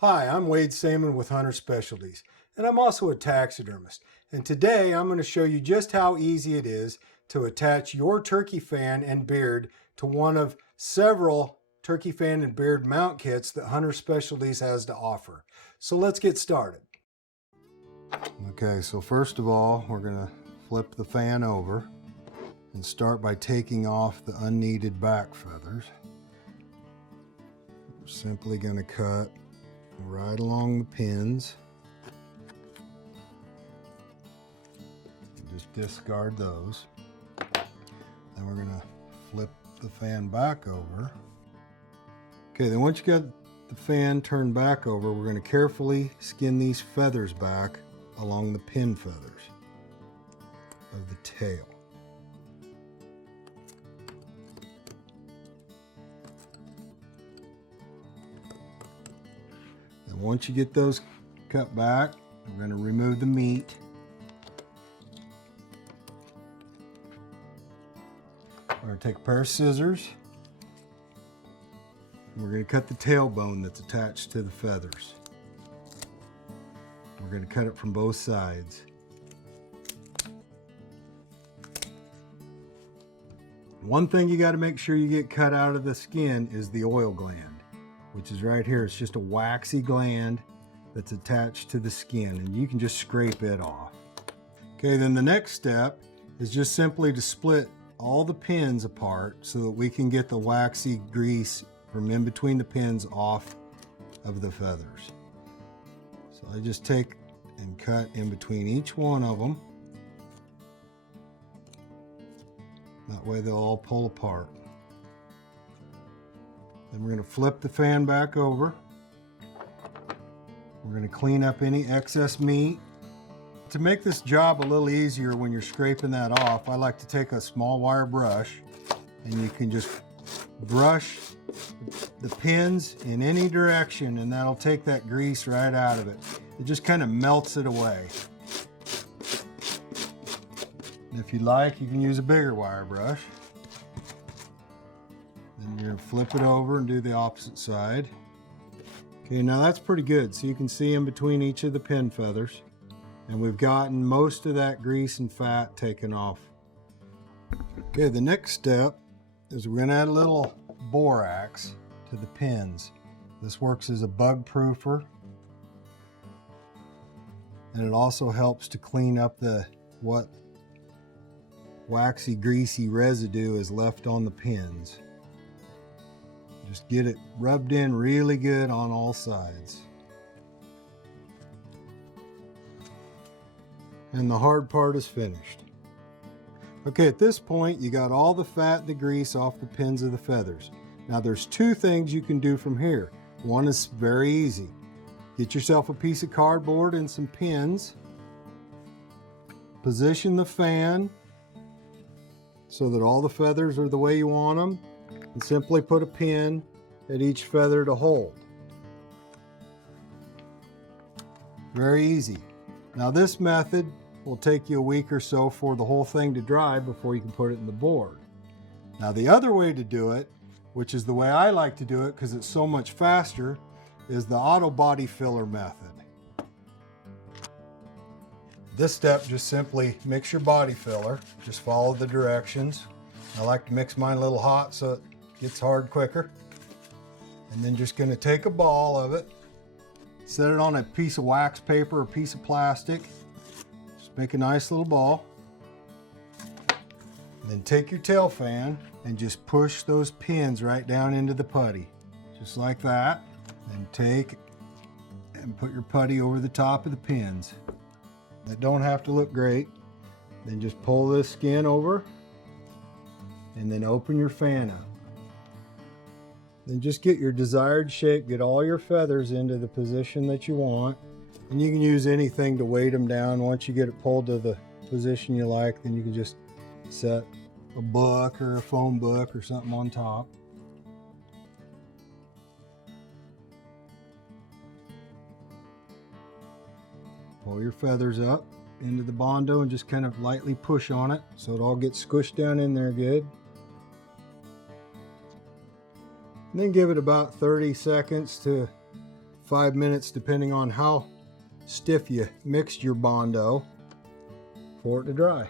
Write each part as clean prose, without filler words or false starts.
Hi, I'm Wade Saman with Hunter Specialties, and I'm also a taxidermist. And today I'm going to show you just how easy it is to attach your turkey fan and beard to one of several turkey fan and beard mount kits that Hunter Specialties has to offer. So let's get started. Okay, so first of all, we're going to flip the fan over and start by taking off the unneeded back feathers. We're simply going to cut right along the pins. Just discard those. Then we're going to flip the fan back over. Okay, then once you got the fan turned back over, we're going to carefully skin these feathers back along the pin feathers of the tail. Once you get those cut back, we're going to remove the meat. We're going to take a pair of scissors. And we're going to cut the tailbone that's attached to the feathers. We're going to cut it from both sides. One thing you got to make sure you get cut out of the skin is the oil gland, which is right here. It's just a waxy gland that's attached to the skin, and you can just scrape it off. Okay, then the next step is just simply to split all the pins apart so that we can get the waxy grease from in between the pins off of the feathers. So I just take and cut in between each one of them. That way they'll all pull apart. Then we're going to flip the fan back over. We're going to clean up any excess meat. To make this job a little easier when you're scraping that off, I like to take a small wire brush, and you can just brush the pins in any direction, and that'll take that grease right out of it. It just kind of melts it away. And if you like, you can use a bigger wire brush. Then you're going to flip it over and do the opposite side. Okay, now that's pretty good. So you can see in between each of the pin feathers. And we've gotten most of that grease and fat taken off. Okay, the next step is we're going to add a little borax to the pins. This works as a bug proofer. And it also helps to clean up what waxy, greasy residue is left on the pins. Just get it rubbed in really good on all sides. And the hard part is finished. Okay, at this point, you got all the fat and the grease off the pins of the feathers. Now there's two things you can do from here. One is very easy. Get yourself a piece of cardboard and some pins. Position the fan so that all the feathers are the way you want them. And simply put a pin at each feather to hold. Very easy. Now this method will take you a week or so for the whole thing to dry before you can put it in the board. Now the other way to do it, which is the way I like to do it because it's so much faster, is the auto body filler method. This step, just simply mix your body filler. Just follow the directions. I like to mix mine a little hot so it gets hard quicker. And then just going to take a ball of it, set it on a piece of wax paper or piece of plastic. Just make a nice little ball. And then take your tail fan and just push those pins right down into the putty. Just like that. Then take and put your putty over the top of the pins. That don't have to look great. Then just pull this skin over and then open your fan up. Then just get your desired shape, get all your feathers into the position that you want. And you can use anything to weight them down. Once you get it pulled to the position you like, then you can just set a book or a phone book or something on top. Pull your feathers up into the Bondo and just kind of lightly push on it so it all gets squished down in there good. And then give it about 30 seconds to 5 minutes, depending on how stiff you mixed your Bondo, for it to dry.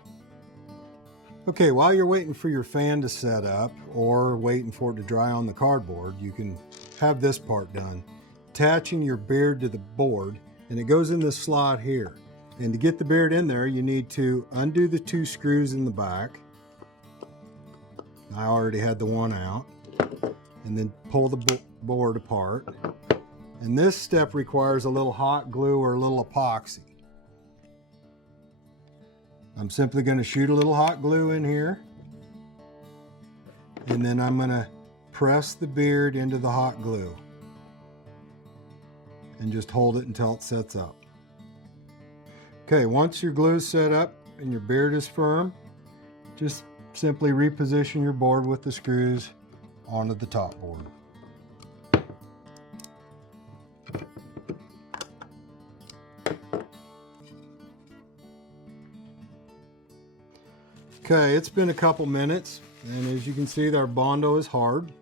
Okay, while you're waiting for your fan to set up or waiting for it to dry on the cardboard, you can have this part done. Attaching your beard to the board, and it goes in this slot here. And to get the beard in there, you need to undo the 2 screws in the back. I already had the one out. And then pull the board apart. And this step requires a little hot glue or a little epoxy. I'm simply going to shoot a little hot glue in here. And then I'm going to press the beard into the hot glue. And just hold it until it sets up. Okay, once your glue is set up and your beard is firm, just simply reposition your board with the screws onto the top board. Okay, it's been a couple minutes, and as you can see, our Bondo is hard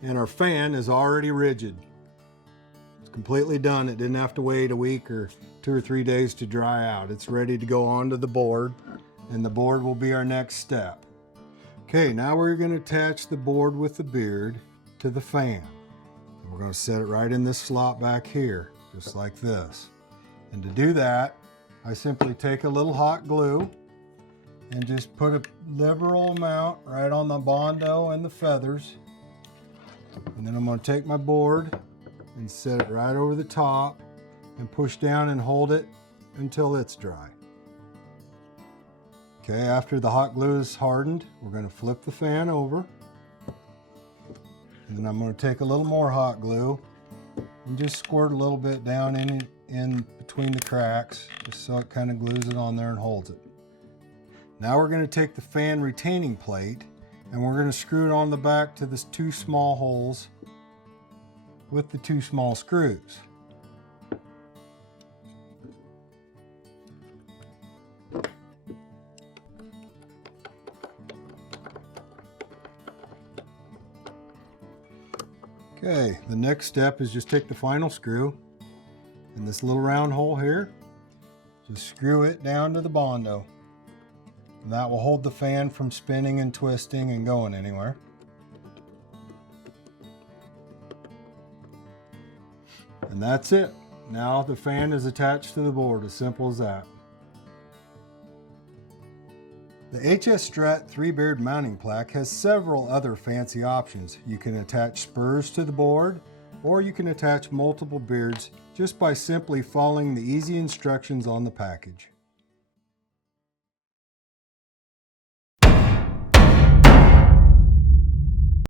and our fan is already rigid. It's completely done. It didn't have to wait a week or 2 or 3 days to dry out. It's ready to go onto the board, and the board will be our next step. Okay, now we're going to attach the board with the beard to the fan. And we're going to set it right in this slot back here, just like this. And to do that, I simply take a little hot glue and just put a liberal amount right on the Bondo and the feathers. And then I'm going to take my board and set it right over the top and push down and hold it until it's dry. Okay, after the hot glue is hardened, we're going to flip the fan over. And then I'm going to take a little more hot glue and just squirt a little bit down in between the cracks, just so it kind of glues it on there and holds it. Now we're going to take the fan retaining plate and we're going to screw it on the back to the 2 small holes with the 2 small screws. Okay, the next step is just take the final screw in this little round hole here, just screw it down to the Bondo. And that will hold the fan from spinning and twisting and going anywhere. And that's it. Now the fan is attached to the board, as simple as that. The HS Strut 3-beard mounting plaque has several other fancy options. You can attach spurs to the board, or you can attach multiple beards just by simply following the easy instructions on the package.